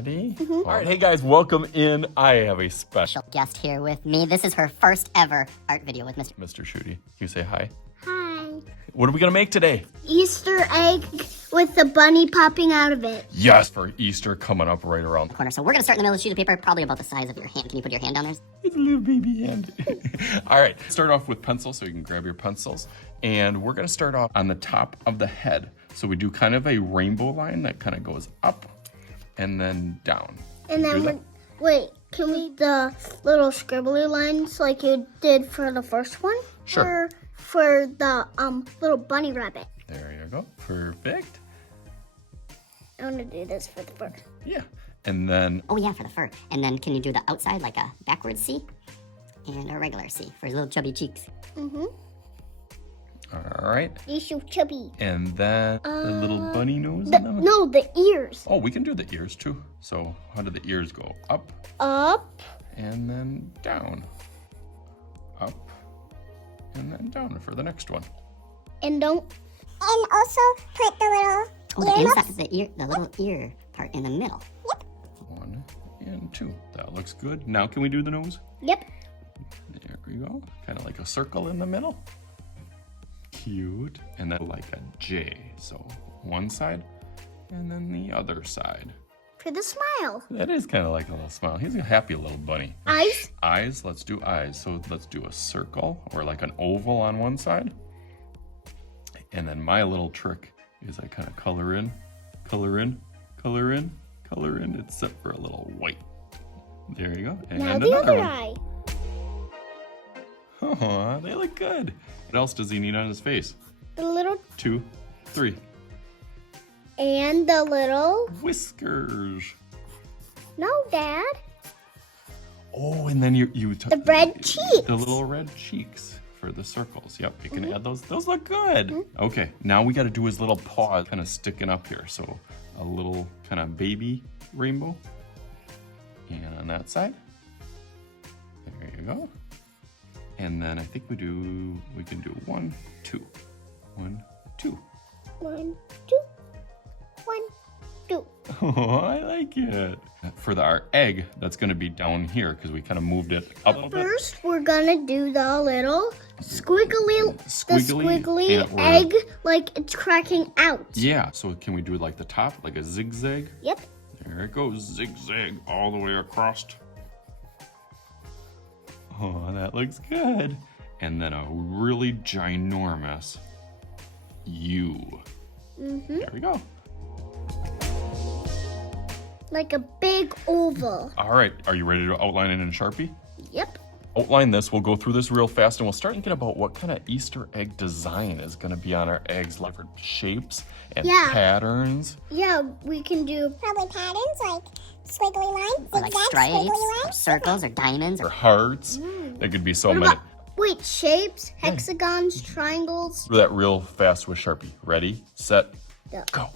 Ready? All right, hey guys, welcome in. I have a special guest here with me. This is her first ever art video with Mr. Shooty. Can you say hi? Hi. What are we gonna make today? Easter egg with the bunny popping out of it. Yes, for Easter coming up right around the corner. So we're gonna start in the middle of the sheet of paper, probably about the size of your hand. Can you put your hand down there? It's a little baby hand. All right, start off with pencils, so you can grab your pencils. And we're gonna start off on the top of the head. So we do kind of a rainbow line that kind of goes up and then down. And then, wait, can we the little scribbly lines like you did for the first one? Sure. Or for the little bunny rabbit? There you go, perfect. I want to do this for the fur. Yeah, and then... Oh yeah, for the fur. And then can you do the outside like a backwards C and a regular C for his little chubby cheeks? Mm-hmm. All right. He's so chubby. And then the little bunny nose? No, the ears. Oh, we can do the ears too. So how do the ears go? Up. Up. And then down. Up. And then down for the next one. And don't. And also put the little the inside, the little ear part in the middle. Yep. 1 and 2. That looks good. Now can we do the nose? Yep. There we go. Kind of like a circle in the middle. Cute. And then like a J. So one side and then the other side. For the smile. That is kind of like a little smile. He's a happy little bunny. Eyes? Eyes, let's do eyes. So let's do a circle or like an oval on one side. And then my little trick is I kind of color in, color in, color in, color in, except for a little white. There you go. And now the other eye. Oh, they look good. What else does he need on his face? The little... 2, 3. And the little... Whiskers. No, Dad. Oh, and then you the red cheeks. The little red cheeks for the circles. Yep, you can add those. Those look good. Okay, now we got to do his little paw kind of sticking up here. So a little kind of baby rainbow. And on that side. There you go. And then I think we can do 1, 2. 1, 2. 1, 2. 1, 2. Oh, I like it. For our egg, that's going to be down here because we kind of moved it up a bit. First, we're going to do the little squiggly egg like it's cracking out. Yeah, so can we do like the top, like a zigzag? Yep. There it goes, zigzag all the way across. Oh, that looks good. And then a really ginormous U. There we go. Like a big oval. All right, are you ready to outline it in Sharpie? Yep. Outline this, we'll go through this real fast and we'll start thinking about what kind of Easter egg design is gonna be on our eggs, different shapes and patterns. Yeah, we can do probably patterns like squiggly lines, or like stripes, or circles, or diamonds, or hearts. There could be so many. Wait, shapes, hexagons, triangles. Do that real fast with Sharpie. Ready, set, go.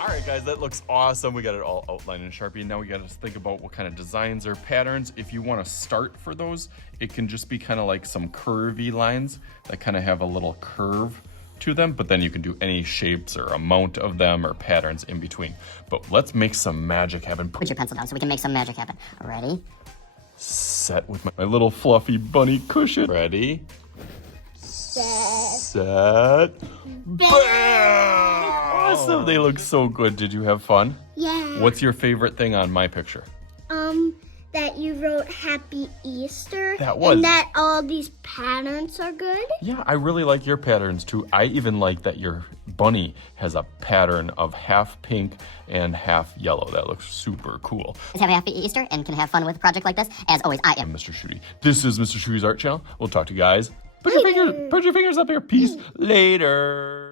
All right, guys, that looks awesome. We got it all outlined in Sharpie. Now we got to think about what kind of designs or patterns. If you want to start for those, it can just be kind of like some curvy lines that kind of have a little curve to them, but then you can do any shapes or amount of them or patterns in between. But let's make some magic happen. Put your pencil down so we can make some magic happen. Ready? Set with my little fluffy bunny cushion. Ready? Set. Bam! Awesome, they look so good. Did you have fun? Yeah. What's your favorite thing on my picture? That you wrote Happy Easter. That was. And that all these patterns are good. Yeah, I really like your patterns too. I even like that your bunny has a pattern of half pink and half yellow. That looks super cool. Let's have a happy Easter and can have fun with a project like this. As always, I am Mr. Shooty. This is Mr. Shooty's Art Channel. We'll talk to you guys. Put your fingers up here. Peace. Later.